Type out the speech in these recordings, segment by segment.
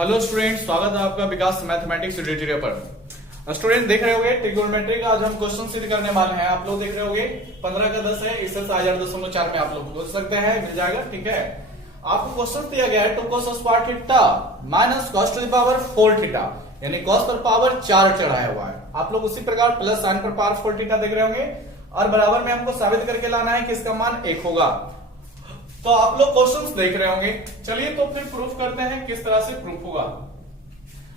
Hello student, स्वागत है आपका विकास मैथमेटिक्स ट्यूटोरियल पर। स्टूडेंट देख रहे होंगे ट्रिग्नोमेट्री का आज हम क्वेश्चन सिद्ध करने वाले हैं। आप लोग देख रहे होंगे 15 का 10 है, इससे 1000.4 में आप लोग सोच सकते हैं मिल जाएगा। ठीक है, आपको क्वेश्चन दिया गया है 2 cos square theta minus cos to the power 4 theta, यानी cos पर पावर 4 चढ़ाया हुआ है। आप लोग उसी प्रकार प्लस साइन पर पावर 4 थीटा देख रहे होंगे और बराबर में हमको साबित करके लाना है कि इसका मान 1 होगा। तो आप लोग क्वेश्चंस देख रहे होंगे, चलिए तो फिर प्रूफ करते हैं किस तरह से प्रूफ होगा।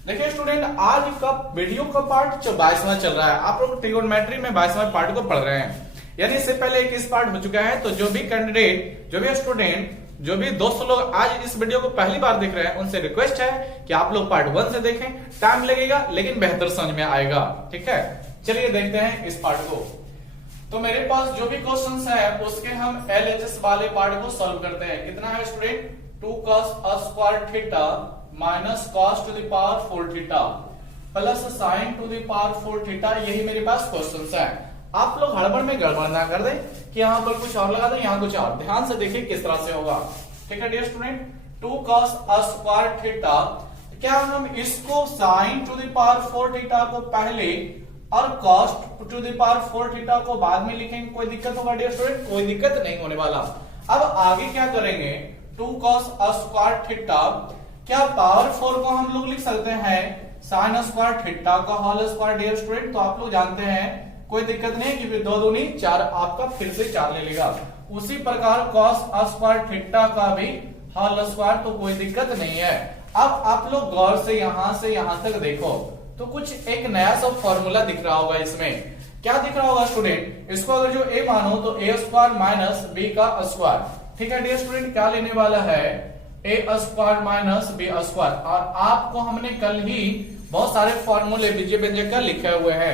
देखिए स्टूडेंट, आज का वीडियो का पार्ट 22वां चल रहा है। आप लोग ट्रिगोनोमेट्री में 22वां पार्ट को पढ़ रहे हैं, यानी इससे पहले एक इस पार्ट हो चुका है। तो जो भी कैंडिडेट, जो भी स्टूडेंट, जो भी दोस्त लोग आज इस वीडियो को पहली बार देख रहे हैं, उनसे रिक्वेस्ट है कि आप लोग पार्ट 1 से देखें। टाइम लगेगा लेकिन बेहतर समझ में आएगा। ठीक है, चलिए देखते हैं इस पार्ट को। तो मेरे पास जो भी क्वेश्चंस है उसके हम LHS वाले पार्ट को सॉल्व करते हैं। कितना है student? 2 cos square theta minus cos to the power 4 theta plus sin to the power 4 theta, यही मेरे पास क्वेश्चंस है। आप लोग हड़बड़ में गड़बड़ ना कर दें कि यहां पर कुछ और लगा दें, यहां कुछ और। ध्यान से देखिए किस तरह से होगा। ठीक है dear student, 2 cos square theta, क्या हम इसको sin to the power 4 theta को पहले और cos to the power 4 theta को बाद में लिखेंगे? कोई दिक्कत होगा डियर स्टूडेंट? कोई दिक्कत नहीं होने वाला। अब आगे क्या करेंगे? 2 cos स्क्वायर थीटा, क्या पावर 4 को हम लोग लिख सकते हैं sin स्क्वायर थीटा का होल स्क्वायर डियर स्टूडेंट? तो आप लोग जानते हैं कोई दिक्कत नहीं कि 2 दूनी 4, आपका फिर से 4 ले लेगा। उसी प्रकार cos स्क्वायर थीटा का भी होल स्क्वायर, तो कोई दिक्कत नहीं है। अब आप लोग गौर से यहां तक देखो तो कुछ एक नया सा फॉर्मूला दिख रहा होगा। इसमें क्या दिख रहा होगा स्टूडेंट? इसको अगर जो a मानो तो a स्क्वायर माइनस b का स्क्वायर। ठीक है डियर स्टूडेंट, क्या लेने वाला है? a square minus b square. और आपको हमने कल ही बहुत सारे फॉर्मूले बीजे व्यंजक का लिखे हुए हैं।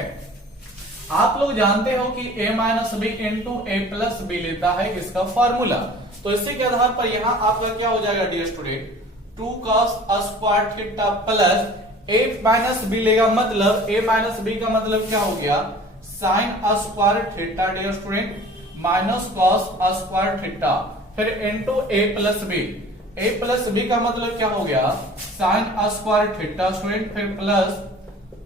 आप लोग जानते हो कि a minus b into a plus b लेता है इसका फॉर्मूला। तो इसी के आधार पर यहाँ आपका क्या हो जाएगा dear student? 2 cos square theta plus a minus b लेगा, मतलब a माइनस बी का मतलब क्या हो गया? Sine square theta dear student minus cos square theta, फिर into a plus b. a plus b का मतलब क्या हो गया? साइन स्क्वायर थीटा स्टूडेंट, फिर प्लस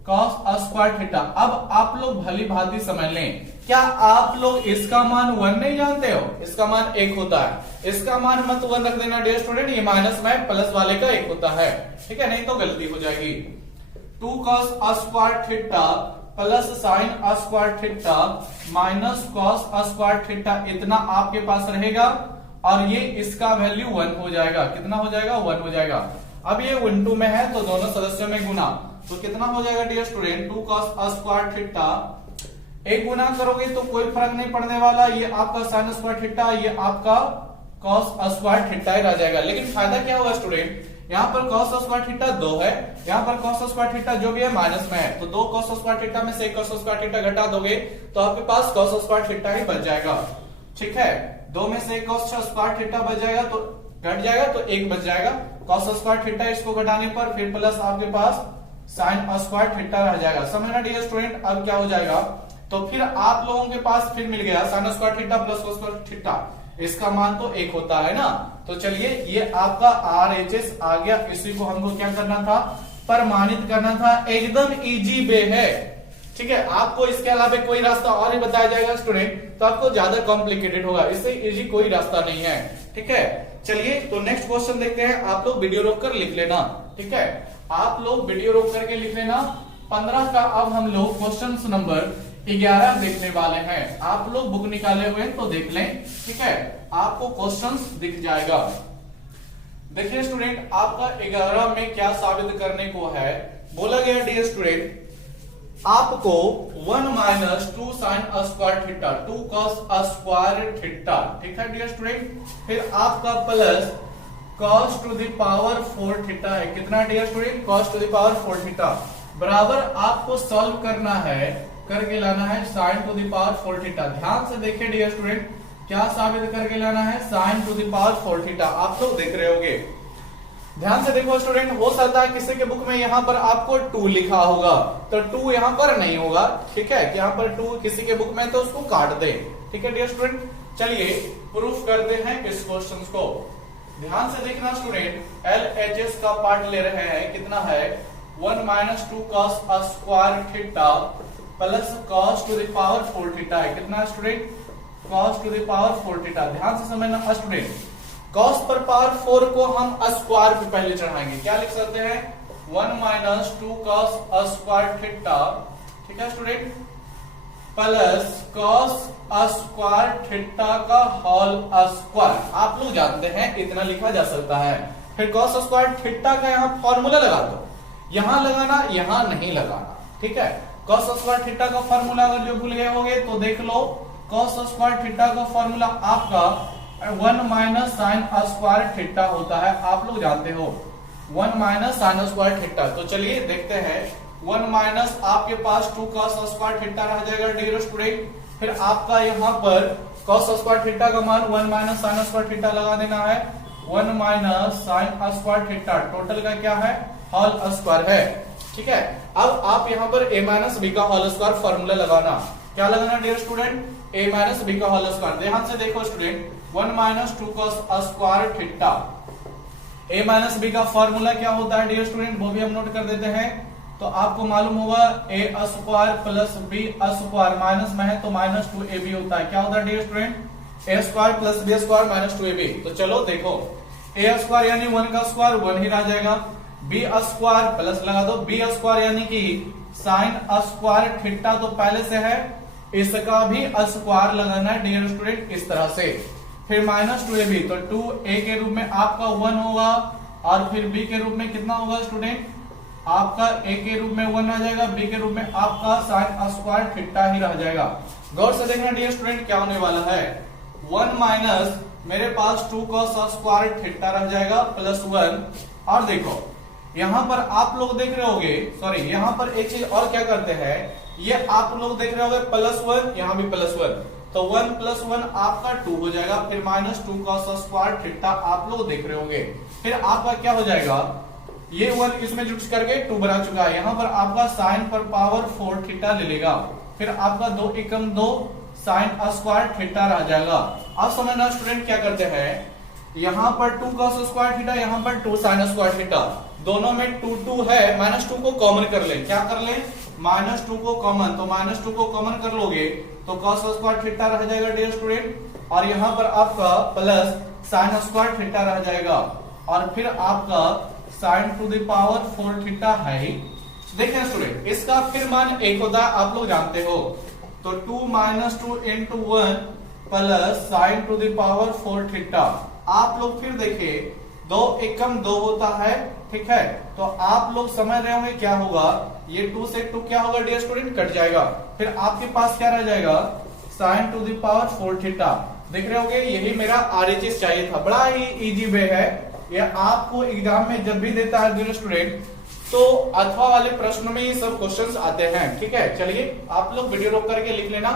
cos स्क्वायर थीटा। अब आप लोग भली भांति समझ लें, क्या आप लोग इसका मान 1 नहीं जानते हो? इसका मान 1 होता है। इसका मान मत 1 रख देना डियर स्टूडेंट, ये माइनस में प्लस वाले का 1 होता है। ठीक है, नहीं तो गलती हो जाएगी। 2 cos square theta plus sign square theta minus cos square theta, इतना आपके पास रहेगा और ये इसका वैल्यू 1 हो जाएगा। कितना हो जाएगा? 1 हो जाएगा। अब ये इनटू में है तो दोनों सदस्यों में गुना, तो कितना हो जाएगा dear student? 2 cos square theta, एक गुना करोगे तो कोई फर्क नहीं पड़ने वाला, ये आपका साइन स्क्वायर थीटा, ये आपका cos स्क्वायर थीटा ही रह जाएगा। लेकिन फायदा क्या होगा स्टूडेंट? यहाँ पर cos स्क्वायर थीटा 2 है, यहाँ पर cos स्क्वायर थीटा जो भी है माइनस में है, तो 2 cos स्क्वायर थीटा में से 1 cos स्क्वायर थीटा घटा दोगे तो आपके पास cos स्क्वायर थीटा ही बच जाएगा। ठीक है, 2 में से 1 cos स्क्वायर थीटा बच जाएगा तो घट जाएगा तो 1 बच जाएगा। cos स्क्वायर थीटा इसको घटाने पर फिर प्लस आपके पास साइन स्क्वायर थीटा रह जाएगा। समझना डियर स्टूडेंट? अब क्या हो जाएगा? तो फिर आप लोगों के पास फिर मिल गया sine square theta plus cos square theta, इसका मान तो 1 होता है ना। तो चलिए ये आपका RHS आ गया। इसी को हमको क्या करना था? प्रमाणित करना था। एकदम इजी वे है। ठीक है, आपको इसके अलावा कोई रास्ता और ही बताया जाएगा स्टूडेंट तो आपको ज्यादा कॉम्प्लिकेटेड होगा, इससे इजी कोई रास्ता नहीं है। ठीक है, चलिए तो नेक्स्ट क्वेश्चन देखते हैं। आप लोग वीडियो रोक कर लिख लेना। ठीक है, आप लोग वीडियो रोक करके लिख लेना। 15 का अब हम लोग क्वेश्चन नंबर 11 देखने वाले हैं। आप लोग बुक निकाले हुए तो देख लें। ठीक है, आपको क्वेश्चंस दिख जाएगा। देखिए स्टूडेंट, आपका 11 में क्या साबित करने को है? बोला गया डियर स्टूडेंट, आपको 1 minus 2 sine square theta 2 cos square theta, ठीक है डियर स्टूडेंट, फिर आपका plus cos to the power 4 theta है। कितना dear student? cos to the power 4 theta बराबर आपको सॉल्व करना है, करके लाना है sine to the power 4 theta. ध्यान से देखिए डियर स्टूडेंट, क्या साबित करके लाना है? Sine to the power 4 theta. आप लोग देख रहे होगे, ध्यान से देखो स्टूडेंट। हो सकता है किसी के बुक में यहाँ पर आपको 2 लिखा होगा, तो 2 यहाँ पर नहीं होगा। ठीक है, यहाँ पर 2 किसी के बुक में तो उसको काट दे। ठीक है डियर स्टूडेंट, चलिए प्रूफ करते हैं इस क्वेश्चन को। ध्यान से देखना स्टूडेंट, LHS का पार्ट ले रहे हैं, कितना है 1 minus 2 cos square theta plus cos to the power 4 theta है। कितना student, cos to the power 4 theta. ध्यान से समझना स्टूडेंट, cos पर पावर 4 को हम स्क्वायर पे पहले चढ़ाएंगे, क्या लिख सकते हैं 1 माइनस 2 cos स्क्वायर थीटा, ठीक है student, plus cos square theta का होल स्क्वायर। आप लोग जानते हैं इतना लिखा जा सकता है। फिर cos स्क्वायर थीटा का यहाँ फॉर्मूला लगा दो, यहां लगाना यहां नहीं लगाना, ठीक है। cos स्क्वायर थीटा का फॉर्मूला अगर जो भूल गए होंगे तो देख लो, cos स्क्वायर थीटा का फॉर्मूला आपका 1 माइनस साइन स्क्वायर थीटा होता है, आप लोग जानते हो 1 माइनस साइन स्क्वायर थीटा। तो चलिए देखते हैं, 1 माइनस आपके पास 2 cos स्क्वायर थीटा रह जाएगा डियर स्टूडेंट। फिर आपका यहाँ पर cos स्क्वायर थीटा का मान 1 माइनस साइन स्क्वायर थीटा लगा देना है, 1 minus sign square theta total का क्या है होल स्क्वायर है, ठीक है। अब आप यहाँ पर a माइनस बी का होल स्क्वायर फॉर्मूला लगाना, क्या लगाना dear student, a minus b का होल स्क्वायर। ध्यान से देखो student, 1 minus 2 cos square theta, a minus b का फॉर्मूला क्या होता है डियर स्टूडेंट, वो भी हम नोट कर देते हैं। तो आपको मालूम होगा a square plus b square, minus में है तो माइनस 2ab होता है, क्या होता है dear student, a square plus b square minus 2ab। तो चलो देखो, a स्क्वायर यानी 1 का स्क्वायर 1 ही रह जाएगा, b स्क्वायर प्लस लगा दो b स्क्वायर यानी कि साइन स्क्वायर थीटा तो पहले से है, इसका भी स्क्वायर लगाना है डियर स्टूडेंट इस तरह से। फिर माइनस 2ab, तो 2a के रूप में आपका 1 होगा और फिर b के रूप में कितना होगा स्टूडेंट, आपका a के रूप में 1 आ जाएगा, b के रूप में आपका साइन स्क्वायर थीटा ही रह जाएगा। गौर से देखना डियर स्टूडेंट क्या होने वाला है, 1 माइनस मेरे पास 2 cos स्क्वायर थीटा रह जाएगा प्लस 1। और देखो यहां पर आप लोग देख रहे होगे, सॉरी यहां पर एक चीज और क्या करते हैं, ये आप लोग देख रहे होगे प्लस 1, यहां भी प्लस 1, तो 1 प्लस 1 आपका 2 हो जाएगा, फिर माइनस 2 cos स्क्वायर थीटा आप लोग देख रहे होंगे। फिर आपका क्या हो जाएगा, ये 1 इसमें जुड़ करके 2 बना चुका है, यहां पर आपका साइन पर पावर 4 थीटा ले लेगा, फिर आपका 2 एकम 2 साइन स्क्वायर थीटा रह जाएगा। अब समझना स्टूडेंट क्या करते हैं, यहां पर 2 cos स्क्वायर थीटा, यहां पर 2 साइन स्क्वायर थीटा, दोनों में 2 है, माइनस 2 को कॉमन कर ले, क्या कर ले माइनस 2 को कॉमन, तो माइनस 2 को कॉमन कर लोगे तो cos स्क्वायर थीटा रह जाएगा डियर स्टूडेंट, और यहां पर आपका प्लस साइन स्क्वायर थीटा रह जाएगा, और फिर आपका sign to the power 4 theta है। देखें स्टूडेंट, इसका फिर मान 1 होता है, आप लोग जानते हो, तो 2 minus 2 into 1 plus sign to the power 4 theta. आप लोग फिर देखिए 2 एकम 2 होता है, ठीक है, तो आप लोग समझ रहे होंगे क्या होगा, ये 2 से 2 क्या होगा डियर स्टूडेंट कट जाएगा, फिर आपके पास क्या रह जाएगा sign to the power 4 theta. देख रहे होंगे यही मेरा RHS चाहिए था, बड़ा ही इजी वे है, ये आपको एग्जाम में जब भी देता है डियर स्टूडेंट तो अथवा वाले प्रश्न में ये सब क्वेश्चंस आते हैं, ठीक है। चलिए आप लोग वीडियो रोक करके लिख लेना,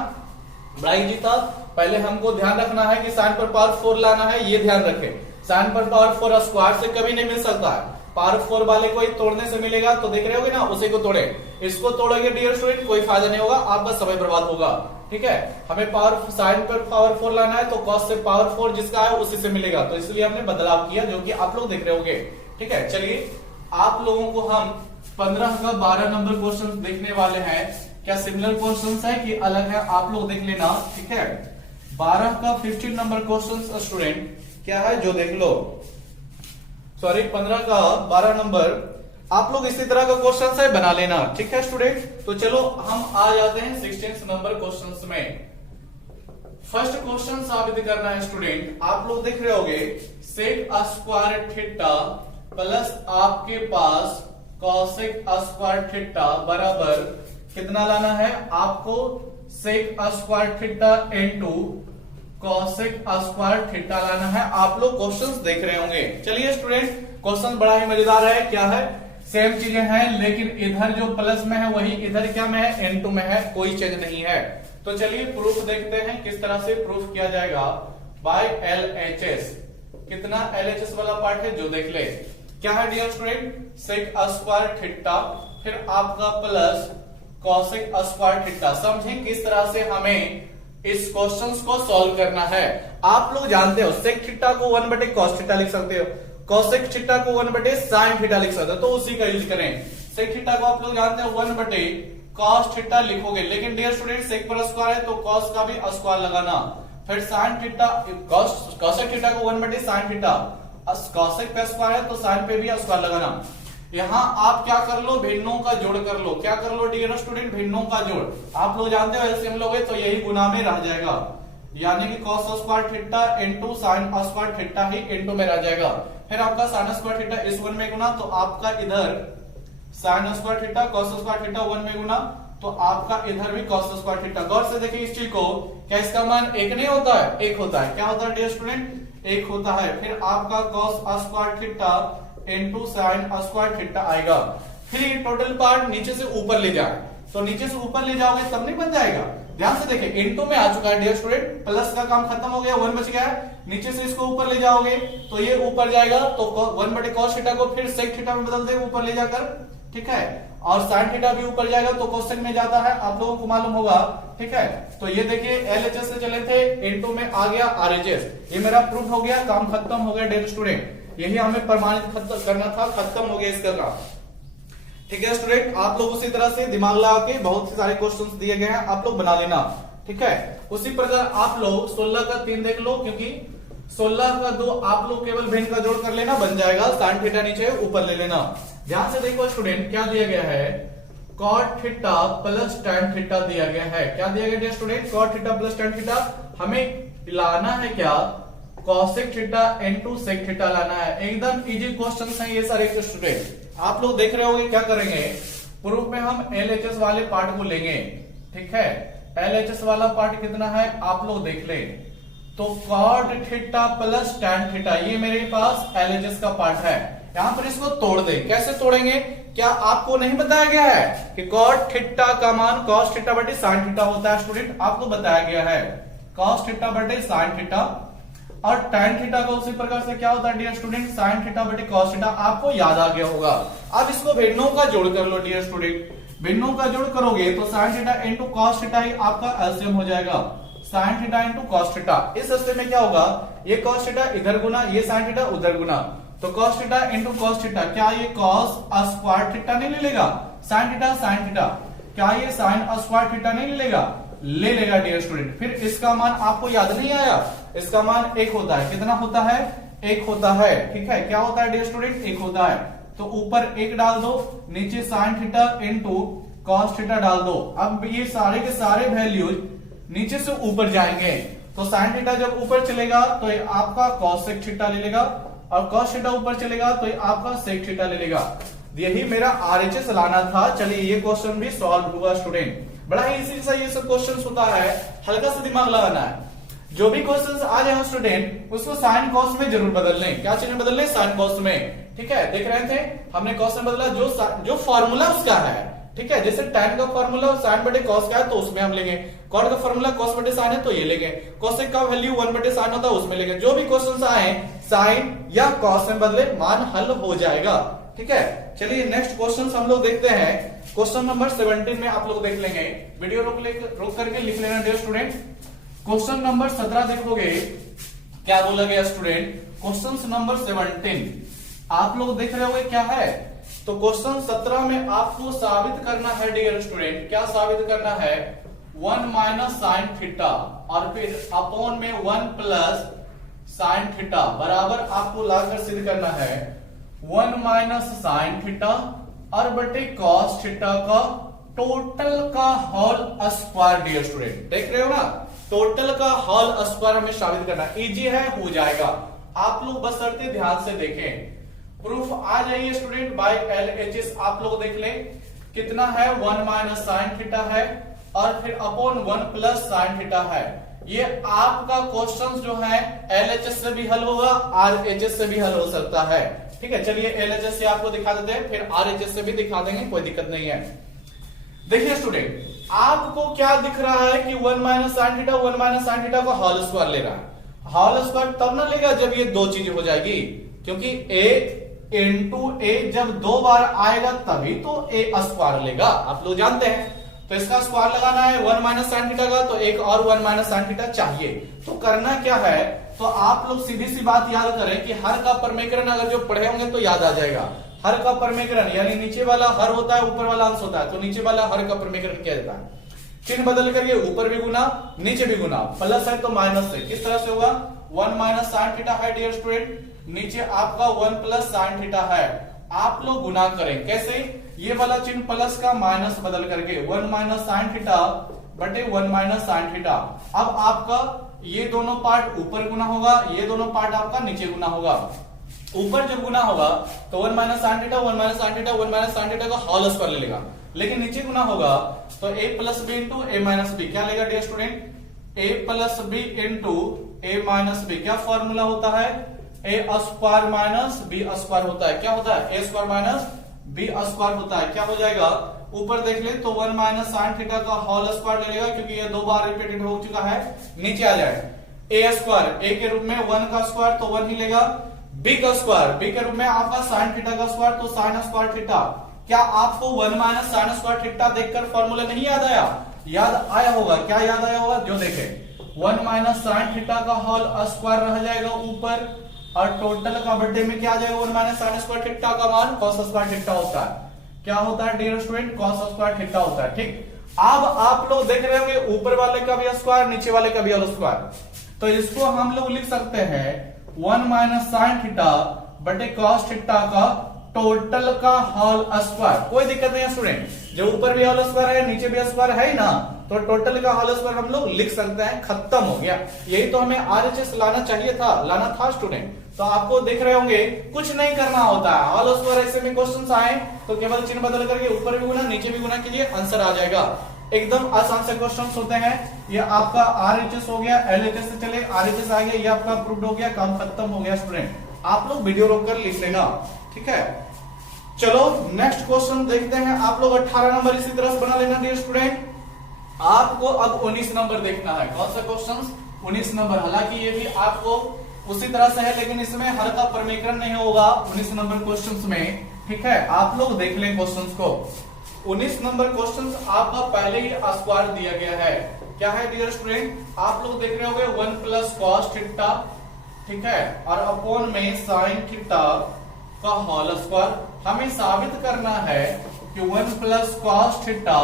बड़ा इजी था। पहले हमको ध्यान रखना है कि साइन पर पावर 4 लाना है, ये ध्यान रखें, साइन पर पावर 4 स्क्वायर से कभी नहीं मिल सकता है, पावर 4 वाले को ही तोड़ने से मिलेगा, तो देख रहे होगे ना, उसी को तोड़े, इसको तोड़ोगे डियर स्टूडेंट कोई फायदा नहीं होगा, आपका समय बर्बाद होगा, ठीक है। हमें पावर साइन पर पावर 4 लाना है तो cos से पावर 4 जिसका है उसी से मिलेगा, तो इसलिए हमने बदलाव किया जो कि आप लोग देख रहे होंगे, ठीक है। चलिए आप लोगों को हम 15 का 12 नंबर क्वेश्चन देखने वाले हैं, क्या सिमिलर क्वेश्चन है कि अलग है, आप लोग देख लेना, ठीक है। 12 का 15 नंबर क्वेश्चन स्टूडेंट क्या है जो देख लो, सॉरी 15 का 12 नंबर आप लोग इसी तरह का क्वेश्चन है बना लेना, ठीक है स्टूडेंट। तो चलो हम आ जाते हैं 16 नंबर क्वेश्चन में। फर्स्ट क्वेश्चन साबित करना है स्टूडेंट, आप लोग देख रहे होगे सेक स्क्वायर थीटा प्लस आपके पास कॉसेक स्क्वायर थीटा बराबर कितना लाना है आपको, sec square theta into cosec square theta लाना है। आप लोग क्वेश्चंस देख रहे होंगे। चलिए स्टूडेंट क्वेश्चन बड़ा ही मजेदार है, क्या है सेम चीजें हैं, लेकिन इधर जो प्लस में है वही इधर क्या में है N2 में है, कोई चेंज नहीं है। तो चलिए प्रूफ देखते हैं किस तरह से प्रूफ किया जाएगा बाय LHS। कितना LHS वाला पार्ट है जो देख ले, क्या है dear student, sec square theta फिर आपका प्लस कॉसेक स्क्वायर थीटा। समझें किस तरह से हमें इस क्वेश्चन को सॉल्व करना है। आप लोग जानते हो सेक थीटा को 1/cos थीटा लिख सकते हो, कोसेक थीटा को 1/sin थीटा लिख सकते हो, तो उसी का यूज करें। सेक थीटा को आप लोग जानते हो 1/cos थीटा लिखोगे, लेकिन डियर स्टूडेंट सेक पर स्क्वायर है तो cos का भी स्क्वायर लगाना, फिर sin थीटा कोसेक थीटा को 1/sin थीटा, कोसेक पे स्क्वायर है तो sin पे भी स्क्वायर लगाना। यहां आप क्या कर लो, भिन्नों का जोड़ कर लो। क्या कर लो डियर स्टूडेंट, भिन्नों का जोड़। आप लोग जानते हो एलसीएम लोगे तो यही गुना में रह जाएगा, यानी कि cos square theta into sin square theta ही इंटू में रह जाएगा। फिर आपका sin स्क्वायर थीटा इस 1 में गुना, तो आपका इधर sin square theta cos square theta 1 में गुना, तो आपका इधर भी cos स्क्वायर थीटा। गौर से देखिए इस चीज को, क्या इसका मान एक नहीं होता है, एक होता है। क्या होता है डियर स्टूडेंट, एक होता है। फिर आपका cos square theta into sin square theta आएगा। फिर ये टोटल पार्ट नीचे से ऊपर ले जाए, तो नीचे से ऊपर ले जाओगे तब नहीं बन जाएगा। ध्यान से देखिए इंटू में आ चुका है डियर स्टूडेंट, प्लस का काम खत्म हो गया, 1 बच गया है। नीचे से इसको ऊपर ले जाओगे तो ये ऊपर जाएगा, तो 1/cos थीटा को फिर sec थीटा में बदल दे ऊपर ले जाकर, ठीक है। और sin थीटा भी ऊपर जाएगा तो cosec में जाता है, आप लोगों को मालूम होगा, ठीक है। तो ये देखिए LHS से चले थे, इंटू में आ गया RHS, ये मेरा प्रूफ हो गया, काम खत्म हो गया डियर स्टूडेंट। यही हमें प्रमाणित करना था, खत्म हो गया इसका काम, ठीक है स्टूडेंट। आप लोग उसी तरह से दिमाग लगा के बहुत सारे क्वेश्चंस दिए गए हैं, आप लोग बना लेना, ठीक है। उसी प्रकार आप लोग 16 का 3 देख लो, क्योंकि 16 का 2 आप लोग केवल भिन्न का जोड़ कर लेना, बन जाएगा। sin थीटा नीचे ऊपर ले लेना। ध्यान से देखो स्टूडेंट, क्या दिया गया है, cot theta plus tan theta दिया गया है। क्या दिया गया student, cot theta plus tan theta. हमें लाना है क्या, cosec theta into sec theta लाना है। एकदम इजी क्वेश्चंस हैं ये सारे स्टूडेंट। आप लोग देख रहे होंगे क्या करेंगे, प्रूफ में हम LHS वाले पार्ट को लेंगे, ठीक है। LHS वाला पार्ट कितना है आप लोग देख ले, तो cot theta plus tan theta, ये मेरे पास LHS का पार्ट है। यहां पर इसको तोड़ दे, कैसे तोड़ेंगे, क्या आपको नहीं बताया गया है कि cot थीटा का मान cos थीटा बटे sin थीटा होता है स्टूडेंट, आपको बताया गया है cos थीटा बटे sin थीटा। और tan थीटा का उसी प्रकार से क्या होता है डियर स्टूडेंट, sin थीटा बटे cos थीटा, आपको याद आ गया होगा। अब इसको भिन्नों का जोड़ कर लो डियर स्टूडेंट, भिन्नों का जोड़ करोगे तो sin theta into cos theta ही आपका एलसीएम हो जाएगा, sin theta into cos theta. इस हिस्से में क्या होगा, ये cos थीटा इधर गुना, ये sin थीटा उधर गुना, तो cos theta into cos theta, क्या ये cos स्क्वायर थीटा नहीं ले लेगा, sin थीटा sin थीटा, क्या ये sin स्क्वायर थीटा नहीं ले लेगा, ले लेगा डियर स्टूडेंट। फिर इसका मान आपको याद नहीं आया, इसका मान 1 होता है। कितना होता है, 1 होता है, ठीक है। क्या होता है डियर स्टूडेंट, 1 होता है। तो ऊपर 1 डाल दो, नीचे sin theta into cos theta डाल दो। अब ये सारे के सारे वैल्यूज नीचे से ऊपर जाएंगे, तो sin थीटा जब ऊपर चलेगा तो ये आपका cosec थीटा ले लेगा, और cos थीटा ऊपर चलेगा तो ये आपका sec थीटा ले लेगा। यही मेरा RHS लाना था। चलिए ये क्वेश्चन भी सॉल्व हुआ स्टूडेंट। बड़ा ही इसी से ये सब क्वेश्चन होता है, हल्का सा दिमाग लगाना है। जो भी क्वेश्चंस आ जाए स्टूडेंट उसको साइन कॉस में जरूर बदल लें। क्या चीज में बदल लें, साइन कॉस में, ठीक है। देख रहे थे हमने क्वेश्चन बदला, जो फॉर्मूला उसका है, ठीक है। जैसे tan का फॉर्मूला साइन बटे कॉस का है तो उसमें हम लेंगे, कॉट का फॉर्मूला कॉस बटे साइन है तो ये लेंगे, कोसेक का वैल्यू 1 बटे साइन होता है उसमें लेंगे। जो भी क्वेश्चंस आए साइन या कॉस में बदले, मान हल हो जाएगा, ठीक है। चलिए नेक्स्ट क्वेश्चन हम लोग देखते हैं। क्वेश्चन नंबर 17 में आप लोग देख लेंगे, वीडियो रोक करके लिख लेना डियर स्टूडेंट। क्वेश्चन नंबर 17 देखोगे क्या बोला गया स्टूडेंट, क्वेश्चन नंबर 17 आप लोग देख रहे होंगे क्या है। तो क्वेश्चन 17 में आपको साबित करना है डियर स्टूडेंट, क्या साबित करना है, 1 माइनस साइन थीटा और फिर अपॉन में 1 प्लस साइन थीटा बराबर आपको लाकर सिद्ध करना है 1 माइनस साइन थीटा और बटे कॉस थीटा का टोटल का होल स्क्वायर। डियर स्टूडेंट देख रहे हो ना, टोटल का होल स्क्वायर हमें साबित करना, इजी है, हो जाएगा। आप लोग बशर्ते ध्यान से देखें, प्रूफ आ जाइए स्टूडेंट बाय LHS। आप लोग देख लें कितना है, 1 माइनस साइन थीटा है और फिर अपॉन 1 प्लस साइन थीटा है। ये आपका क्वेश्चन जो है LHS से भी हल होगा, RHS से भी हल हो सकता है, ठीक है। चलिए LHS से आपको दिखा देते हैं, फिर RHS से भी दिखा देंगे, कोई दिक्कत नहीं है। देखिए स्टूडेंट, आपको क्या दिख रहा है कि 1 minus sine theta 1 minus sine theta का होल स्क्वायर ले रहा है। होल स्क्वायर तब ना लेगा जब ये दो चीजें हो जाएगी, क्योंकि a इंटू ए जब 2 बार आएगा तभी तो ए स्क्वायर लेगा, आप लोग जानते हैं। तो इसका स्क्वायर लगाना है 1 माइनस साइन थीटा का, तो एक और 1 माइनस साइन थीटा चाहिए। तो करना क्या है, तो आप लोग सीधी सी बात याद करें कि हर का परमेकरण अगर जो पढ़े होंगे तो याद आ जाएगा। हर का परमेकरण यानी नीचे वाला हर होता है, ऊपर वाला अंश होता है, तो नीचे वाला हर का परमेकरण किया जाता है। चिन्ह बदल करके ऊपर भी गुना नीचे भी गुना, प्लस है तो माइनस है। किस तरह से होगा, 1 माइनस साइन थीटा है डियर स्टूडेंट, नीचे आपका 1 प्लस साइन थीटा है। आप लोग गुना करें कैसे, ये वाला चिन्ह प्लस का माइनस बदल करके 1 माइनस साइन थीटा बटे 1 माइनस साइन थीटा। अब आपका ये दोनों पार्ट ऊपर गुना होगा, ये दोनों पार्ट आपका नीचे गुना होगा। ऊपर जब गुना होगा तो 1 minus sine theta 1 minus sine theta 1 minus sine theta का होल स्क्वायर ले लेगा, लेकिन नीचे गुना होगा तो a plus b into a minus b क्या लेगा dear student, a plus b into a minus b. क्या फॉर्मूला होता है, a square minus b square होता है। क्या होता है, a square minus b square होता है। क्या हो जाएगा, ऊपर देख ले तो 1 माइनस साइन थीटा का होल स्क्वायर ले लेगा, क्योंकि ये 2 बार रिपीटेड हो चुका है। नीचे आ जाए ए स्क्वायर, ए के रूप में 1 का स्क्वायर तो 1 ही लेगा, बी का स्क्वायर बी के रूप में आपका साइन थीटा का स्क्वायर तो साइन स्क्वायर थीटा। क्या आपको 1 माइनस साइन स्क्वायर थीटा देखकर फॉर्मूला नहीं याद आया, याद आया होगा। क्या याद आया होगा, जो देखे 1 माइनस साइन थीटा का होल स्क्वायर रह जाएगा ऊपर, और टोटल का बट्टे में क्या आ जाएगा 1 माइनस साइन स्क्वायर थीटा का मान कॉस स्क्वायर थीटा होता है। क्या होता है dear student, cos square theta होता है। ठीक, अब आप लोग देख रहे होंगे ऊपर वाले का भी स्क्वायर नीचे वाले का भी स्क्वायर, तो इसको हम लोग लिख सकते हैं 1 माइनस साइन थीटा बटे कॉस थीटा का टोटल का होल स्क्वायर। कोई दिक्कत नहीं है स्टूडेंट, जो ऊपर भी होल स्क्वायर है नीचे भी स्क्वायर है ही ना, तो टोटल का होल स्क्वायर हम लोग लिख सकते हैं। खत्म हो गया, यही तो हमें आरएचएस लाना चाहिए था, लाना था स्टूडेंट। तो आपको देख रहे होंगे कुछ नहीं करना होता है, होल स्क्वायर ऐसे में क्वेश्चन आए तो केवल चिन्ह बदल करके ऊपर भी गुना नीचे भी गुना कीजिए, आंसर आ जाएगा। एकदम आसान से क्वेश्चंस होते हैं। ये आपका आरएचएस हो गया, एलएचएस से चले आरएचएस आ गया, ये आपका प्रूव्ड हो गया, काम खत्म हो गया स्टूडेंट। आप लोग वीडियो रोककर लिख लेना, ठीक है। चलो नेक्स्ट क्वेश्चन देखते हैं। आप लोग 18 नंबर इसी तरह से बना लेना डियर स्टूडेंट। आपको अब 19 नंबर देखना है। कौन सा क्वेश्चन, 19 नंबर। हालांकि ये भी आपको उसी तरह से है, लेकिन इसमें हर का परमेकरण नहीं होगा 19 नंबर क्वेश्चंस में, ठीक है। आप लोग देख लें क्वेश्चंस को। 19 नंबर क्वेश्चंस आपका पहले ही स्क्वायर दिया गया है। क्या है डियर स्टूडेंट, आप लोग देख रहे होंगे 1 प्लस कॉस थीटा, ठीक है, और अपॉन में साइन थीटा का होल स्क्वायर। हमें साबित करना है कि 1 प्लस कॉस थीटा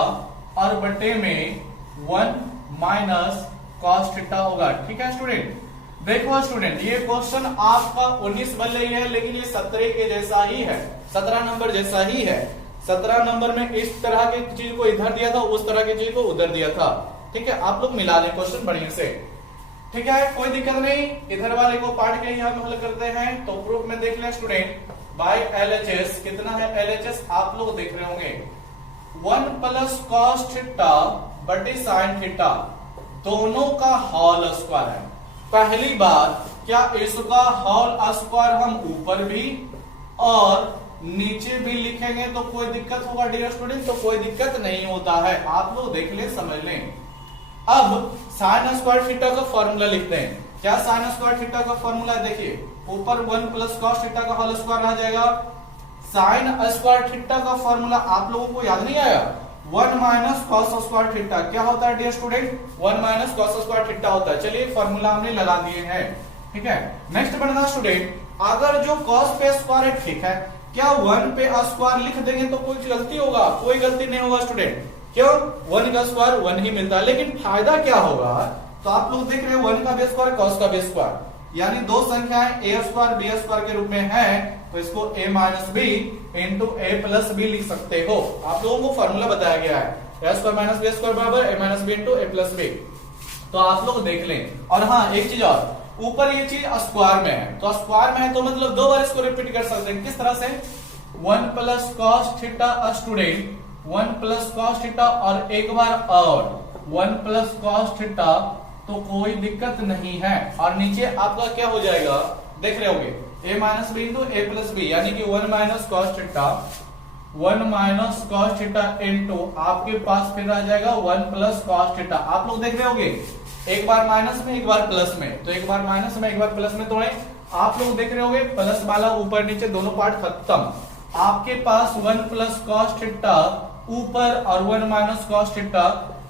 और बटे में 1 माइनस कॉस थीटा होगा, ठीक है स्टूडेंट। देखो स्टूडेंट, ये क्वेश्चन आपका 19 भले ही है, लेकिन ये 17 के जैसा ही है, 17 नंबर जैसा ही है। 17 नंबर में इस तरह की चीज को इधर दिया था, उस तरह की चीज को उधर दिया था, ठीक है। आप लोग मिला लें क्वेश्चन बढ़िया से, ठीक है, कोई दिक्कत नहीं। इधर वाले को पार्ट के ही हम हल करते हैं। तो प्रूफ में देख लें स्टूडेंट, बाय एलएचएस कितना है, एलएचएस आप लोग देख रहे होंगे 1 प्लस कॉस थीटा बटे साइन थीटा, दोनों का होल स्क्वायर है। पहली बात, क्या इसका होल स्क्वायर हम ऊपर भी और नीचे भी लिखेंगे तो कोई दिक्कत होगा डियर स्टूडेंट, तो कोई दिक्कत नहीं होता है। आप लोग देख ले, समझ लें। अब साइन स्क्वायर थीटा का फॉर्मूला लिखते हैं। क्या साइन स्क्वायर थीटा का फॉर्मूला है, देखिए ऊपर 1 प्लस कॉस थीटा का होल स्क्वायर आ जाएगा। साइन स्क्वायर थीटा का फॉर्मूला आप लोगों को याद नहीं आया, 1 माइनस कॉस स्क्वायर थीटा। क्या होता है dear student, 1 minus cos square theta होता है। चलिए फॉर्मूला हमने लगा दिए हैं, ठीक है। नेक्स्ट बनना स्टूडेंट, अगर जो कॉस पे स्क्वायर है, ठीक है, क्या 1 पे स्क्वायर लिख देंगे तो कोई गलती होगा, कोई गलती नहीं होगा स्टूडेंट। क्यों, 1 का स्क्वायर 1 ही मिलता है, लेकिन फायदा क्या होगा, तो आप लोग देख रहे हैं 1 का भी स्क्वायर कॉस का भी स्क्वायर, यानी दो संख्याएं ए स्क्वायर बी स्क्वायर के रूप में है, तो इसको a minus b into a plus b लिख सकते हो। आप लोगों को फॉर्मूला बताया गया है, a square minus b square बराबर a minus b into a plus b. तो आप लोग देख लें। और हाँ, एक चीज और, ऊपर ये चीज स्क्वायर में है, तो स्क्वायर में है तो मतलब 2 बार इसको रिपीट कर सकते हैं। किस तरह से, 1 plus cos theta student, 1 plus cos theta और एक बार और 1 प्लस कॉस थीटा, तो कोई दिक्कत नहीं है। और नीचे आपका क्या हो जाएगा, देख रहे होंगे a minus b into a plus b, यानी कि 1 minus cos theta, 1 minus cos theta into आपके पास फिर आ जाएगा 1 प्लस कॉस थीटा। आप लोग देख रहे होंगे एक बार माइनस में एक बार प्लस में, तो एक बार माइनस में एक बार प्लस में तोड़े। आप लोग देख रहे होंगे प्लस वाला ऊपर नीचे दोनों पार्ट खत्म। आपके पास 1 प्लस कॉस थीटा ऊपर और 1 माइनस कॉस थीटा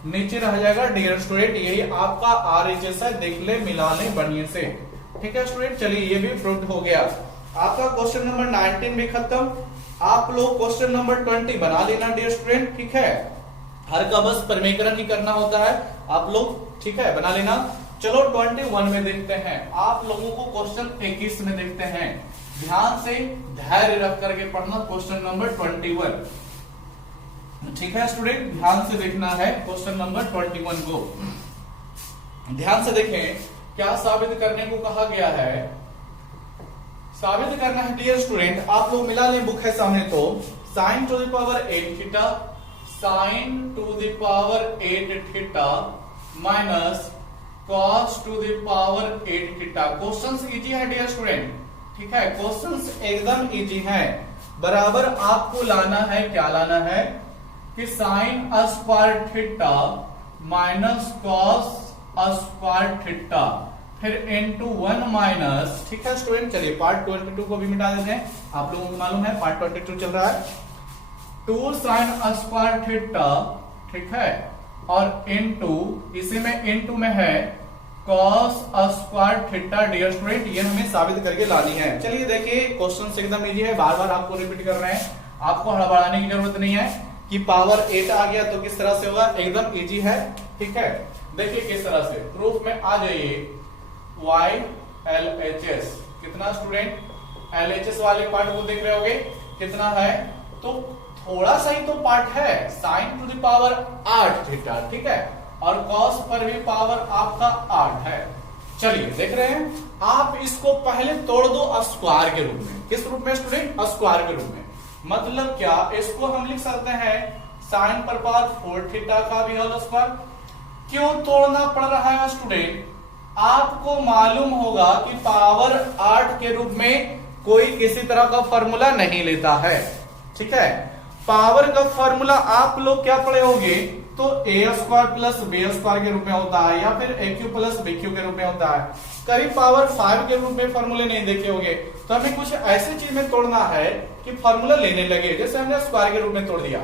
नीचे रह जाएगा। डियर स्टूडेंट यही आपका RHS है, देख ले मिला ले बढ़िया से। ठीक है स्टूडेंट, चलिए ये भी प्रूव हो गया। आपका क्वेश्चन नंबर 19 भी खत्म। आप लोग क्वेश्चन नंबर 20 बना लेना डियर स्टूडेंट। ठीक है, हर का बस परिमेकरण ही करना होता है आप लोग। ठीक है, बना लेना। चलो 21 में देखते हैं। आप लोगों को क्वेश्चन 21 में देखते हैं। ध्यान से धैर्य रख करके पढ़ना क्वेश्चन नंबर 21। ठीक है स्टूडेंट, ध्यान से देखना है क्वेश्चन नंबर 21 को। ध्यान से देखें, क्या साबित करने को कहा गया है। साबित करना है डियर स्टूडेंट, आप लोग मिला लें, बुक है सामने तो। Sign to the power 8 theta, sign to the power 8 theta minus cos to the power 8 theta. Questions easy है डियर स्टूडेंट। ठीक है, क्वेश्चंस एकदम इजी है। बराबर आपको लाना है, क्या लाना है कि sign square theta minus cos square theta, फिर इनटू 1 माइनस। ठीक है स्टूडेंट, चलिए पार्ट 22 को भी मिटा देते हैं। आप लोगों को मालूम है पार्ट 22 चल रहा है। 2 साइन स्क्वायर थीटा, ठीक है, और इनटू इसी में इनटू में है cos square theta. Dear student ये हमें साबित करके लानी है। चलिए देखिए, क्वेश्चन एकदम इजी है, बार बार आपको रिपीट कर रहे हैं, आपको हड़बड़ाने की जरूरत नहीं है कि पावर 8 आ गया तो किस तरह से होगा, एकदम इजी है। ठीक है, देखिए किस तरह से प्रूफ में आ जाइए। YLHS कितना स्टूडेंट, LHS वाले पार्ट को देख रहे होगे कितना है, तो थोड़ा सा ही तो पार्ट है, sine to the power 8 theta. ठीक है, और कॉस पर भी पावर आपका 8 है। चलिए देख रहे हैं, आप इसको पहले तोड़ दो स्क्वायर के रूप में। किस रूप में स्टूडेंट, स्क्वायर के रूप में। मतलब क्या, इसको हम लिख सकते हैं साइन पर पावर 4 थीटा का भी होल स्क्वायर। क्यों तोड़ना पड़ रहा है स्टूडेंट, आपको मालूम होगा कि पावर 8 के रूप में कोई किसी तरह का फॉर्मूला नहीं लेता है। ठीक है, पावर का फॉर्मूला आप लोग क्या पढ़े होंगे, तो a square plus b square के रूप में होता है, या फिर aq प्लस bq के रूप में होता है। करीब पावर 5 के रूप में फॉर्मूले नहीं देखे होंगे। तो हमें कुछ ऐसी चीज में तोड़ना है कि फॉर्मूला लेने लगे। जैसे हमने स्क्वायर के रूप में तोड़ दिया,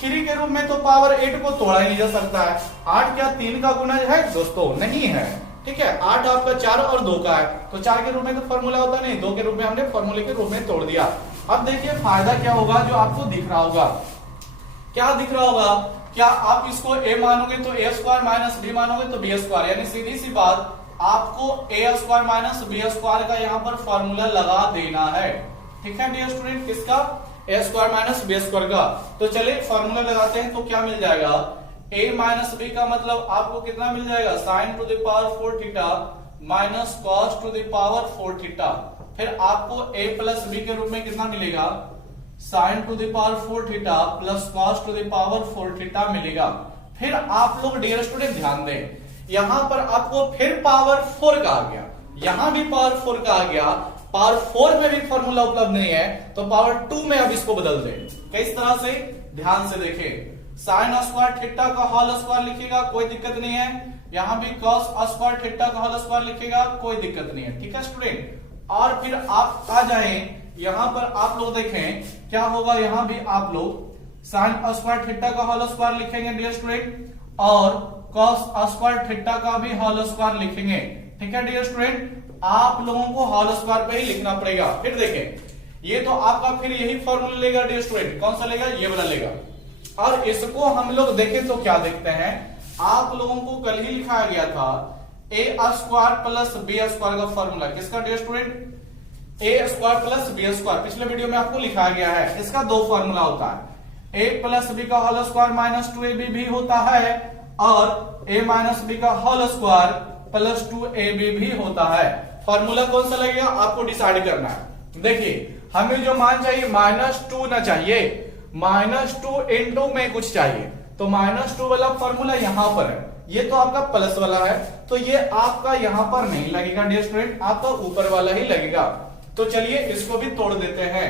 3 के रूप में तो पावर 8 को तोड़ा ही नहीं जा सकता है। 8 क्या 3 का गुना है दोस्तों, नहीं है। ठीक है, 8 आपका 4 और 2 का है, तो 4 के रूप में तो फॉर्मूला होता नहीं, 2 के रूप में हमने फॉर्मूले के रूप में तोड़ दिया। अब देखिए फायदा क्या होगा, जो आपको दिख रहा होगा, क्या दिख रहा होगा, क्या आप इसको a मानोगे तो a स्क्वायर माइनस b मानोगे तो b स्क्वायर, यानी सीधी सी बात आपको a square minus b square का यहाँ पर फॉर्मूला लगा देना है। ठीक है डियर स्टूडेंट, किसका, a square minus b square का। तो चलिए फॉर्मूला लगाते हैं, तो क्या मिल जाएगा, a माइनस b का मतलब आपको कितना मिल जाएगा, sign to the power 4 theta minus cos to the power 4 theta. फिर आपको a प्लस b के रूप में कितना मिलेगा, sign to the power 4 theta plus cos to the power 4 theta मिलेगा। फिर आप लोग डियर स्टूडेंट ध्यान दें, यहां पर आपको फिर पावर 4 का आ गया, यहां भी पावर 4 का आ गया। पावर 4 में भी फॉर्मूला उपलब्ध नहीं है, तो पावर 2 में अब इसको बदल दें। किस तरह से, ध्यान से देखें, साइन स्क्वायर थीटा का होल स्क्वायर लिखेगा, कोई दिक्कत नहीं है। यहां भी कॉस स्क्वायर थीटा का होल स्क्वायर लिखेगा, कोई दिक्कत नहीं है। ठीक है स्टूडेंट, और फिर आप आ जाएं, यहां पर आप लोग देखें क्या होगा, यहां भी आप लोग साइन स्क्वायर थीटा का होल स्क्वायर लिखेंगे डियर स्टूडेंट, और कॉस स्क्वायर थीटा का भी होल स्क्वायर लिखेंगे। ठीक है डियर स्टूडेंट, आप लोगों को होल स्क्वायर पे ही लिखना पड़ेगा। फिर देखें, ये तो आपका फिर यही फॉर्मूला लेगा डियर स्टूडेंट, कौन सा लेगा, ये वाला लेगा। और इसको हम लोग देखें तो क्या देखते हैं, आप लोगों को कल ही लिखाया गया था a square plus b square का फॉर्मूला, किसका dear student, a square plus b square. पिछले वीडियो में आपको लिखाया गया है, इसका 2 फॉर्मूला होता है, a प्लस b का होल स्क्वायर माइनस 2ab भी होता है, और a माइनस b का होल स्क्वायर प्लस 2ab भी होता है। फॉर्मूला कौन सा लगेगा आपको डिसाइड करना है। देखिए हमें जो मान चाहिए -2 ना चाहिए, -2 इंटू में कुछ चाहिए, तो -2 वाला फॉर्मूला यहां पर है, ये तो आपका प्लस वाला है, तो ये आपका यहां पर नहीं लगेगा डियर स्टूडेंट, आपका ऊपर वाला ही लगेगा। तो चलिए इसको भी तोड़ देते हैं।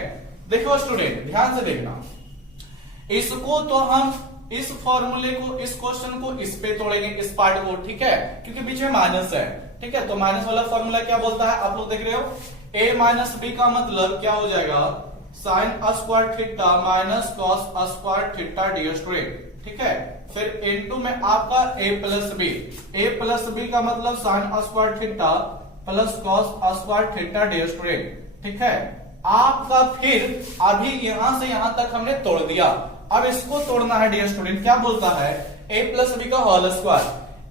देखो स्टूडेंट ध्यान से देखना, इसको तो हम इस फॉर्मूले को, इस क्वेश्चन को इस पे तोड़ेंगे, इस पार्ट को। ठीक है, क्योंकि बीच में माइनस है। ठीक है, तो माइनस वाला फॉर्मूला क्या बोलता है, आप लोग देख रहे हो, a माइनस b का मतलब क्या हो जाएगा, sine square theta minus cos square theta dear student, ठीक है। फिर इनटू में आपका a plus b, a plus b का मतलब sine square theta plus cos square theta dear student, ठीक है। आपका फिर अभी यहां से यहां तक हमने तोड़ दिया, अब इसको तोड़ना है डियर स्टूडेंट। क्या बोलता है, a प्लस बी का whole square,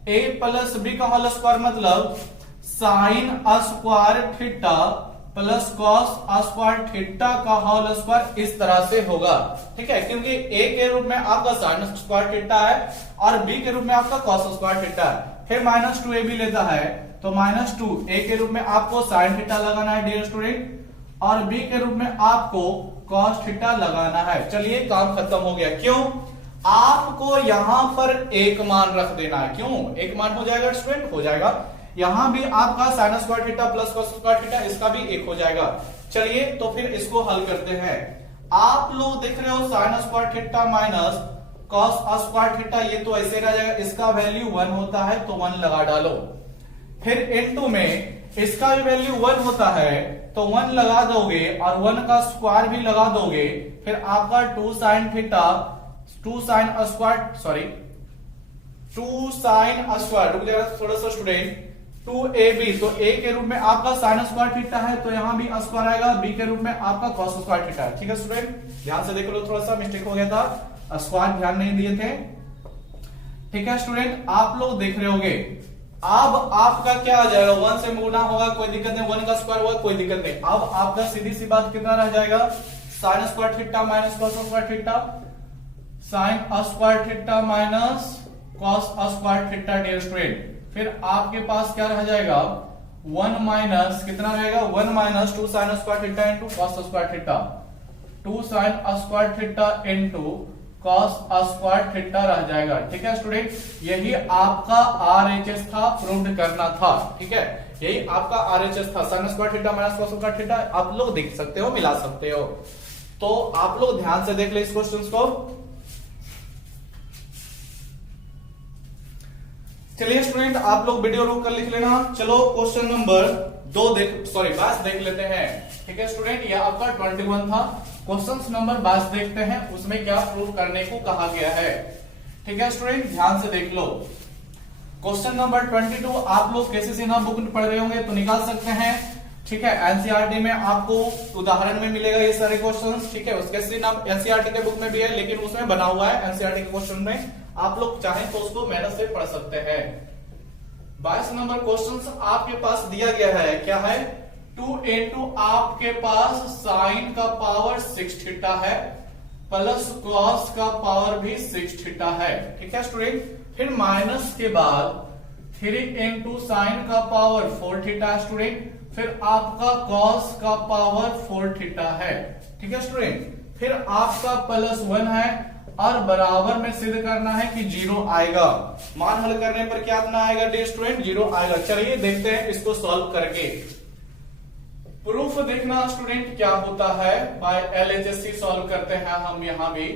a plus b का होल स्क्वायर मतलब sine square theta plus cos square theta का होल स्क्वायर इस तरह से होगा, ठीक है। क्योंकि a के रूप में आपका साइन स्क्वायर थीटा है और b के रूप में आपका कॉस स्क्वायर थीटा है। फिर माइनस 2a भी लेता है तो माइनस 2a के रूप में आपको साइन थीटा लगाना है डियर स्टूडेंट, और b के रूप में आपको कॉस थीटा लगाना है। चलिए काम खत्म हो गया। क्यों, आपको यहां पर एक मान रख देना है। क्यों, एक मान हो जाएगा स्टूडेंट, हो जाएगा। यहां भी आपका sign square theta plus cos square theta, इसका भी एक हो जाएगा। चलिए तो फिर इसको हल करते हैं। आप लोग देख रहे हो sign square theta minus cos square theta, ये तो ऐसे रह जाएगा। इसका वैल्यू 1 होता है तो 1 लगा डालो। फिर इनटू में इसका भी वैल्यू 1 होता है तो 1 लगा दोगे और 1 का स्क्वायर भी लगा दोगे। फिर आपका 2 साइन थीटा 2 साइन स्क्वायर रुक जाएगा थोड़ा सा स्टूडेंट, 2ab, तो a के रूप में आपका साइन स्क्वायर थीटा है तो यहां भी स्क्वायर आएगा, b के रूप में आपका कॉस स्क्वायर थीटा है, ठीक है स्टूडेंट। ध्यान से देख लो, थोड़ा सा मिस्टेक हो गया था, स्क्वायर ध्यान नहीं दिए थे, ठीक है स्टूडेंट। आप लोग देख रहे होगे अब आपका क्या आ जाएगा, 1 से गुना होगा कोई दिक्कत नहीं, 1 का स्क्वायर होगा कोई दिक्कत नहीं। अब आपका सीधी सी बात कितना रह जाएगा, sine square theta minus cos square theta, sine square theta minus cos square theta dear student. फिर आपके पास क्या रह जाएगा, 1 माइनस कितना रहेगा, 1 minus 2 sine square theta into cos square theta, 2 sine square theta into cos square theta रह जाएगा, ठीक है स्टूडेंट। यही आपका RHS था, प्रूव्ड करना था, ठीक है। यही आपका RHS था, sign square theta minus cos square theta. आप लोग देख सकते हो, मिला सकते हो। तो आप लोग ध्यान से देख ले इस क्वेश्चन को। चलिए स्टूडेंट आप लोग वीडियो रोक कर लिख लेना। चलो क्वेश्चन नंबर 22 देख लेते हैं, ठीक है स्टूडेंट। यह आपका 21 था। क्वेश्चन नंबर 22 देखते हैं, उसमें क्या प्रूव करने को कहा गया है, ठीक है स्टूडेंट। ध्यान से देख लो। क्वेश्चन नंबर 22 आप लोग केसीसी ना बुक पढ़ रहे होंगे तो निकाल सकते हैं, ठीक है। एनसीईआरटी में आपको उदाहरण में मिलेगा ये सारे क्वेश्चंस, ठीक है। उसके नाम एनसीईआरटी के बुक में भी है, लेकिन उसमें बना हुआ है एनसीईआरटी के क्वेश्चन में, आप लोग चाहें तो उसको मेहनत से पढ़ सकते हैं। 22 नंबर क्वेश्चन आपके पास दिया गया है, क्या है, 2 into आपके पास साइन का पावर 6 थीटा है प्लस कॉस का पावर भी 6 थीटा है, ठीक है स्टूडेंट। फिर माइनस के बाद 3 into साइन का पावर 4 थीटा स्टूडेंट, फिर आपका कॉस का पावर 4 थीटा है, ठीक है स्टूडेंट। फिर आपका प्लस 1 है और बराबर में सिद्ध करना है कि 0 आएगा। मान हल करने पर क्या आना आएगा डियर स्टूडेंट, 0 आएगा। चलिए देखते हैं इसको सॉल्व करके। प्रूफ देखना स्टूडेंट क्या होता है, बाय LHS सॉल्व करते हैं हम। यहां भी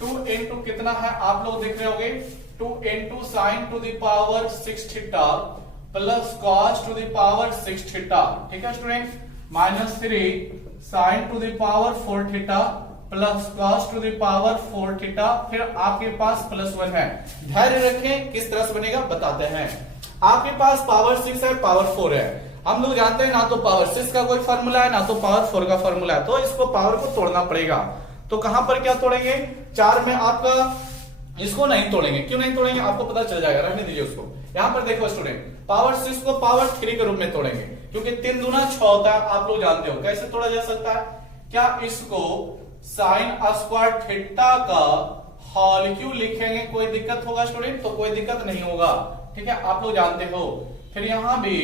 2 into कितना है आप लोग देख रहे होगे, 2 into sign to the power 6 theta plus cos to the power 6 theta, ठीक है student, minus 3 sign to the power 4 theta plus cos to the power 4 theta. फिर आपके पास प्लस 1 है। धैर्य रखें, किस तरह से बनेगा बताते हैं। आपके पास पावर 6 है, पावर 4 है। हम लोग जानते हैं ना तो पावर 6 का कोई फॉर्मूला है ना तो पावर 4 का फॉर्मूला है, तो इसको पावर को तोड़ना पड़ेगा। तो कहां पर क्या तोड़ेंगे, 4 में आपका इसको नहीं तोड़ेंगे। क्यों नहीं तोड़ेंगे आपको पता चल जाएगा, रहने दीजिए उसको। यहां पर देखो स्टूडेंट, पावर 6 को पावर 3 के रूप में तोड़ेंगे, क्योंकि 3 दूना 6 होता है, आप लोग जानते हो। कैसे तोड़ा जा सकता है, क्या इसको साइन स्क्वायर थीटा का होल क्यों लिखेंगे, कोई दिक्कत होगा स्टूडेंट, तो कोई दिक्कत नहीं होगा, ठीक है, आप लोग जानते हो। फिर यहां भी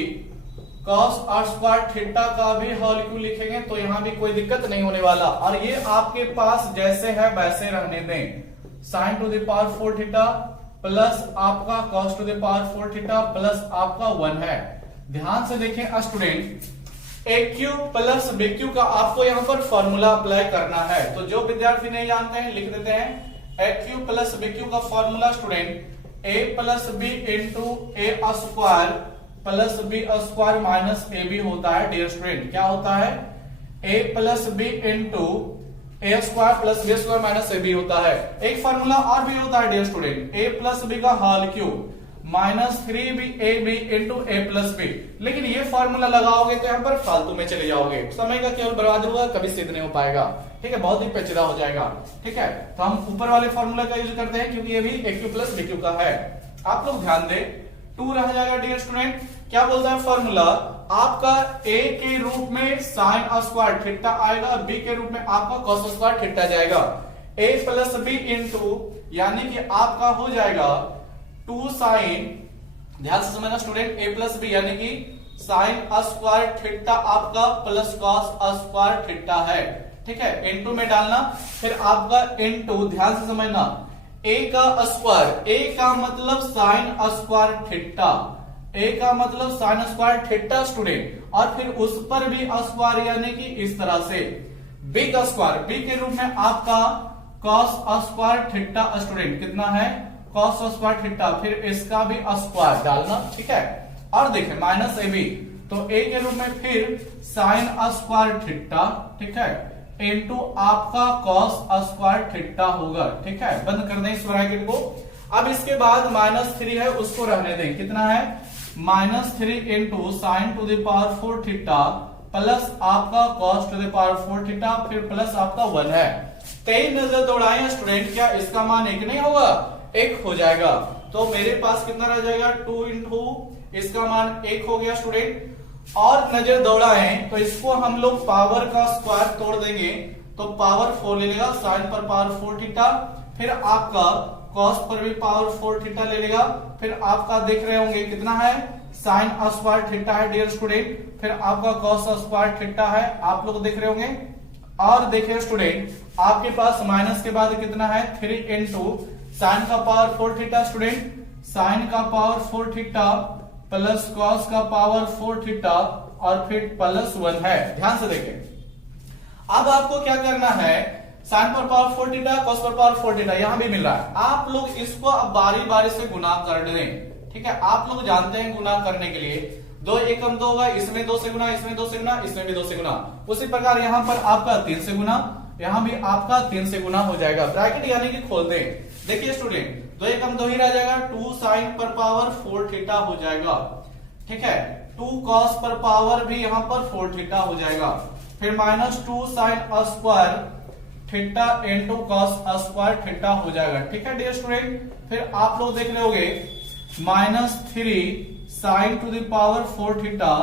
कॉस स्क्वायर थीटा का भी होल क्यों लिखेंगे, तो यहां भी कोई दिक्कत नहीं होने वाला। और ये आपके पास जैसे है वैसे रहने दें, sine to the power 4 theta plus आपका cos to the power 4 theta plus आपका 1 है। ध्यान से देखें स्टूडेंट, AQ प्लस BQ का आपको यहां पर फॉर्मूला अप्लाई करना है। तो जो विद्यार्थी नहीं जानते हैं लिख देते हैं, AQ प्लस BQ का फॉर्मूला स्टूडेंट A प्लस B into A square plus B square minus AB होता है डियर स्टूडेंट। क्या होता है, a plus b into a square plus b square minus a b होता है। एक फॉर्मूला और भी होता है dear student, a plus b का whole cube minus 3ab into a plus b. लेकिन ये फॉर्मूला लगाओगे तो यहाँ पर फालतू में चले जाओगे, समय का केवल बर्बाद होगा, कभी सिद्ध नहीं हो पाएगा। ठीक है, बहुत ही पेचीदा हो जाएगा। ठीक है, तो हम ऊपर वाले फॉर्मूला का यूज करते हैं क्योंकि ये भी ए क्यू प्लस बी क्यू का है। आप लोग ध्यान दें, 2 रह जाएगा डियर स्टूडेंट। क्या बोलता है फॉर्मूला, आपका a के रूप में साइन स्क्वायर थीटा आएगा, b के रूप में आपका कॉस स्क्वायर थीटा जाएगा। a प्लस बी इंटू यानी कि आपका हो जाएगा 2 साइन, ध्यान से समझना स्टूडेंट, a प्लस बी यानी कि साइन स्क्वायर थीटा आपका प्लस कॉस स्क्वायर थीटा है। ठीक है, इंटू में डालना, फिर आपका इंटू, ध्यान से समझना, a का स्क्वायर, a का मतलब साइन स्क्वायर थीटा, a का मतलब साइन स्क्वायर थीटा स्टूडेंट, और फिर उस पर भी स्क्वायर यानी कि इस तरह से b का स्क्वायर, b के रूप में आपका कॉस स्क्वायर थीटा स्टूडेंट कितना है, कॉस स्क्वायर थीटा, फिर इसका भी स्क्वायर डालना। ठीक है, और देखें माइनस ए बी, तो a के रूप में फिर साइन स्क्वायर थीटा, ठीक है, इंटू आपका कॉस स्क्वायर थीटा होगा। ठीक है, बंद कर दें इस ब्रैकेट को। अब इसके बाद -3 है, उसको रहने दें, कितना है, -3 into sine to the power 4 theta plus आपका cos to the power 4 theta, फिर प्लस आपका 1 है। 23 नजर दौड़ाए स्टूडेंट, क्या इसका मान 1 नहीं होगा, 1 हो जाएगा। तो मेरे पास कितना रह जाएगा, 2 इंटू इसका मान 1 हो गया स्टूडेंट। और नजर दौड़ाएं तो इसको हम लोग पावर का स्क्वायर तोड़ देंगे, तो पावर 4 ले लेगा, साइन पर पावर 4 थीटा, फिर आपका कॉस पर भी पावर 4 थीटा ले लेगा, फिर आपका देख रहे होंगे कितना है, साइन स्क्वायर थीटा है डियर स्टूडेंट, फिर आपका कॉस स्क्वायर थीटा है, आप लोग देख रहे होंगे। और देखिए स्टूडेंट, आपके पास माइनस के बाद कितना है, 3 इंटू साइन का पावर 4 थीटा स्टूडेंट, साइन का पावर 4 थीटा प्लस कॉस का पावर 4 थीटा, और फिर प्लस 1 है। ध्यान से देखें, अब आपको क्या करना है, साइन पर पावर 4 थीटा, कॉस पर पावर 4 थीटा यहां भी मिल रहा है, आप लोग इसको अब बारी बारी से गुना कर दें। ठीक है, आप लोग जानते हैं गुना करने के लिए 2 एकम 2 होगा, इसमें 2 से गुना, इसमें 2 से गुना, इसमें भी 2 से गुना, उसी प्रकार यहां पर आपका 3 से गुना, यहां भी आपका 3 से गुना हो जाएगा। ब्रैकेट यानी कि खोल दें। देखिए स्टूडेंट, 2 एकम 2 ही रह जाएगा, 2 साइन पर पावर 4 थीटा हो जाएगा। ठीक है, 2 कॉस पर पावर भी यहां पर 4 थीटा हो जाएगा, फिर -2 sine square theta into cos square theta हो जाएगा। ठीक है डियर स्टूडेंट, फिर आप लोग देख रहे होगे -3 sign to the power 4 theta,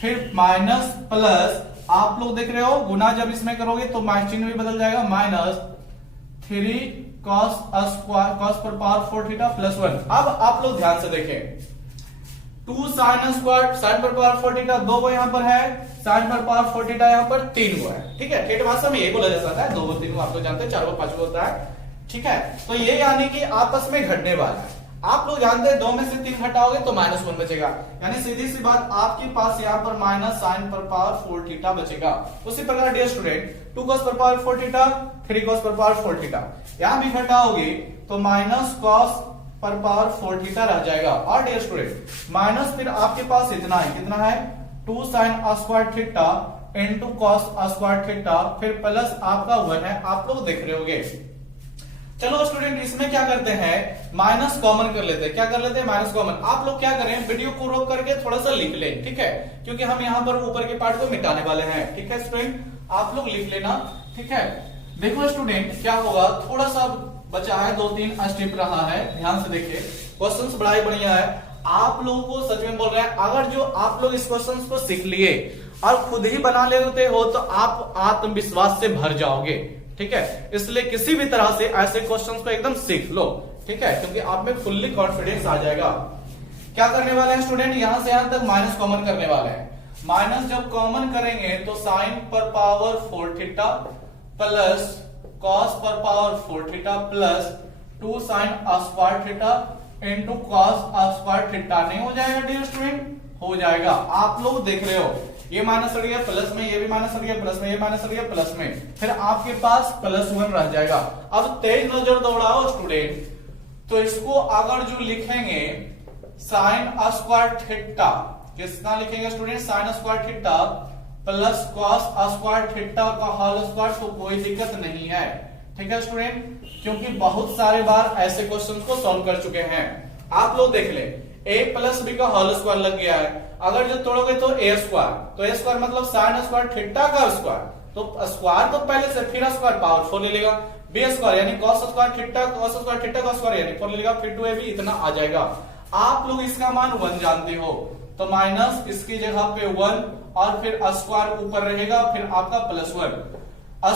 फिर माइनस प्लस, आप लोग देख रहे हो गुना जब इसमें करोगे तो चिन्ह भी बदल जाएगा, -3 कॉस स्क्वायर, कॉस पर पावर 4 थीटा प्लस 1। अब आप लोग ध्यान से देखें, 2 साइन स्क्वायर, साइन पर पावर 4 थीटा 2 को यहां पर है, साइन पर पावर 4 थीटा यहां पर 3 को है। ठीक है, ठेठ भाषा में ये बोला जा सकता है, 2 को 3 को आप लोग जानते हैं, 4 को 5 को होता है। ठीक है, तो ये यानी कि आपस में घटने वाला है। आप लोग जानते हैं 2 में से 3 घटाओगे तो -1 बचेगा, यानी सीधी सी बात आपके पास यहाँ पर माइनस साइन पर पावर 4 थीटा बचेगा। उसी प्रकार डियर स्टूडेंट, 2 कॉस पर पावर 4 थीटा, 3 कॉस पर पावर 4 थीटा, यहां भी घटाओगे तो माइनस कॉस पर पावर 4 थीटा रह जाएगा। और डियर स्टूडेंट, माइनस फिर आपके पास इतना है, कितना है, 2 sine square theta into cos square theta, फिर प्लस आपका 1 है, आप लोग देख रहे होगे। चलो स्टूडेंट, इसमें क्या करते हैं, माइनस कॉमन कर लेते हैं। क्या कर लेते हैं, माइनस कॉमन। आप लोग क्या करें, वीडियो को रोक करके थोड़ा सा लिख लें, ठीक है, क्योंकि हम यहाँ पर ऊपर के पार्ट को मिटाने वाले हैं। ठीक है स्टूडेंट, आप लोग लिख लेना। ठीक है, देखो स्टूडेंट क्या होगा, थोड़ा सा बचा है, 2-3 स्टेप रहा है, ध्यान से देखिए। क्वेश्चंस बड़ा ही बढ़िया है, आप लोगों को सच में बोल रहे हैं, अगर जो आप लोग इस क्वेश्चंस को सीख लिए और खुद ही बना लेते हो तो आप आत्मविश्वास से भर जाओगे। ठीक है, इसलिए किसी भी तरह से ऐसे क्वेश्चंस को एकदम सीख लो। ठीक है, क्योंकि आप में फुल्ली कॉन्फिडेंस आ जाएगा। क्या करने वाले हैं स्टूडेंट, यहां से यहां तक माइनस कॉमन करने वाले हैं। माइनस जब कॉमन करेंगे तो साइन पर पावर 4 थीटा प्लस कॉस पर power 4 theta plus 2 sine square theta into cos square theta नहीं हो जाएगा डियर स्टूडेंट, हो जाएगा। आप लोग देख रहे हो, ये माइनस हट गया प्लस में, ये भी माइनस हट गया प्लस में, ये माइनस हट गया प्लस में, फिर आपके पास +1 रह जाएगा। अब तेज नजर दौड़ाओ स्टूडेंट, तो इसको अगर जो लिखेंगे साइन स्क्वायर थीटा, कितना लिखेंगे student, sign square theta plus cos square theta का होल स्क्वायर, तो कोई दिक्कत नहीं है। ठीक है स्टूडेंट, क्योंकि बहुत सारे बार ऐसे क्वेश्चंस को सॉल्व कर चुके हैं। आप लोग देख ले, a प्लस बी का होल स्क्वायर लग गया है, अगर जो तोड़ोगे तो a स्क्वायर, तो a स्क्वायर मतलब साइन स्क्वायर थीटा का स्क्वायर, तो स्क्वायर तो पहले से, फिर स्क्वायर पावर 4 ले लेगा, b स्क्वायर यानी cos स्क्वायर थीटा का स्क्वायर यानी 4 ले लेगा, फिर 2ab इतना आ जाएगा। आप लोग इसका मान 1 जानते हो, तो माइनस इसकी जगह पे 1 और फिर स्क्वायर ऊपर रहेगा, फिर आपका प्लस 1,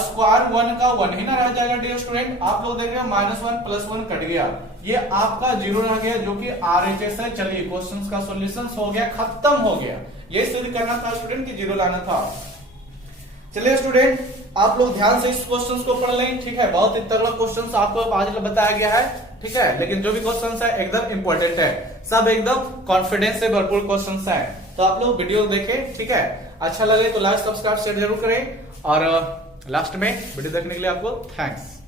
स्क्वायर 1 का 1 ही ना रह जाएगा डियर स्टूडेंट। आप लोग देख रहे हो -1 प्लस 1 कट गया, ये आपका 0 रह गया, जो कि RHS है। चलिए क्वेश्चंस का सॉल्यूशन हो गया, खत्म हो गया। ये सिद्ध करना था स्टूडेंट कि 0 लाना था। चलिए स्टूडेंट, आप लोग ध्यान से इस क्वेश्चंस को पढ़ लें। ठीक है, बहुत ही तगड़ा क्वेश्चंस आपको आज बताया गया है। ठीक है, लेकिन जो भी क्वेश्चंस है एकदम इंपॉर्टेंट है, सब एकदम कॉन्फिडेंस से भरपूर क्वेश्चंस हैं। तो आप लोग वीडियो देखें। ठीक है, अच्छा लगे तो लाइक सब्सक्राइब शेयर जरूर करें, और लास्ट में वीडियो देखने के लिए आपको थैंक्स।